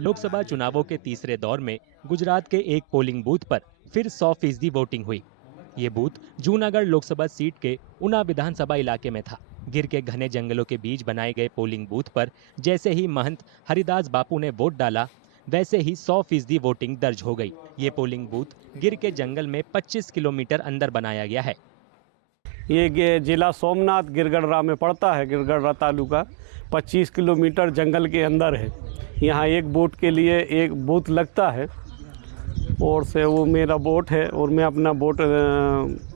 लोकसभा चुनावों के तीसरे दौर में गुजरात के एक पोलिंग बूथ पर फिर 100% वोटिंग हुई। ये बूथ जूनागढ़ लोकसभा सीट के उना विधानसभा इलाके में था। गिर के घने जंगलों के बीच बनाए गए पोलिंग बूथ पर जैसे ही महंत हरिदास बापू ने वोट डाला, वैसे ही 100% वोटिंग दर्ज हो गई। ये पोलिंग बूथ गिर के जंगल में 25 किलोमीटर अंदर बनाया गया है। ये जिला सोमनाथ गिरगढ़रा में पड़ता है। गिरगढ़रा तालुका 25 किलोमीटर जंगल के अंदर है। यहाँ एक वोट के लिए एक बूथ लगता है और से वो मेरा वोट है और मैं अपना वोट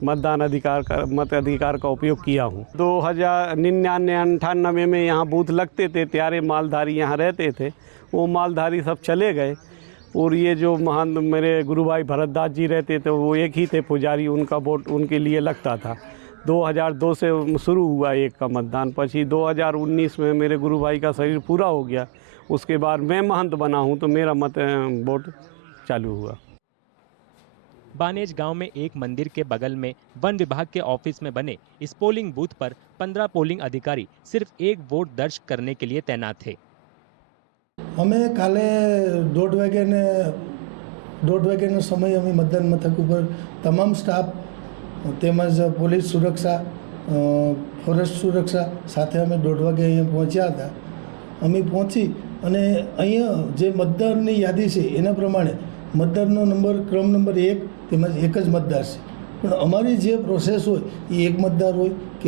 मत अधिकार का उपयोग किया हूँ। 2099 में यहाँ बूथ लगते थे, त्यारे मालधारी यहाँ रहते थे। वो मालधारी सब चले गए और ये जो महान मेरे गुरु भाई भरतदास जी रहते थे, वो एक ही थे पुजारी, उनका वोट उनके लिए लगता था। 2002 से शुरू हुआ एक का मतदान। पची 2019 में मेरे गुरु भाई का शरीर पूरा हो गया, उसके बाद मैं महंत बना हूँ तो मेरा वोट चालू हुआ। बानेज गांव में एक मंदिर के बगल में वन विभाग के ऑफिस में बने इस पोलिंग बूथ पर 15 पोलिंग अधिकारी सिर्फ एक वोट दर्ज करने के लिए तैनात थे। हमें काले 1:30 वाग्याનો સમય અમે મતદાન મથક ઉપર તમામ સ્ટાફ તેમજ પોલીસ સુરક્ષા, ફોરેસ્ટ સુરક્ષા સાથે અમે 1:30 વાગે અહીંયા પહોંચ્યા હતા। અમે પહોંચી અને અહીંયા જે મતદારની યાદી છે એના પ્રમાણે મતદારનો નંબર ક્રમ નંબર 1 તેમજ એક જ મતદાર છે, પણ અમારી જે પ્રોસેસ હોય એ એક મતદાર હોય કે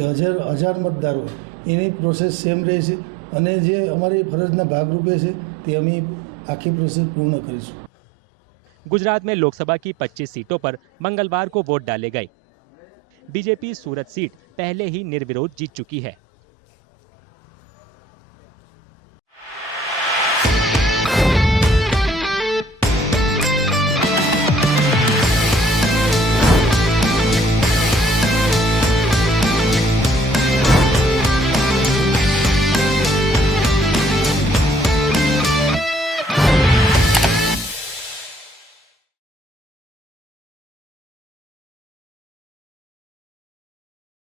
હજાર મતદાર હોય એની પ્રોસેસ સેમ રહે છે અને જે અમારી ફરજના ભાગરૂપે છે તે અમે આખી પ્રોસેસ પૂર્ણ કરીશું। गुजरात में लोकसभा की 25 सीटों पर मंगलवार को वोट डाले गए। बीजेपी सूरत सीट पहले ही निर्विरोध जीत चुकी है।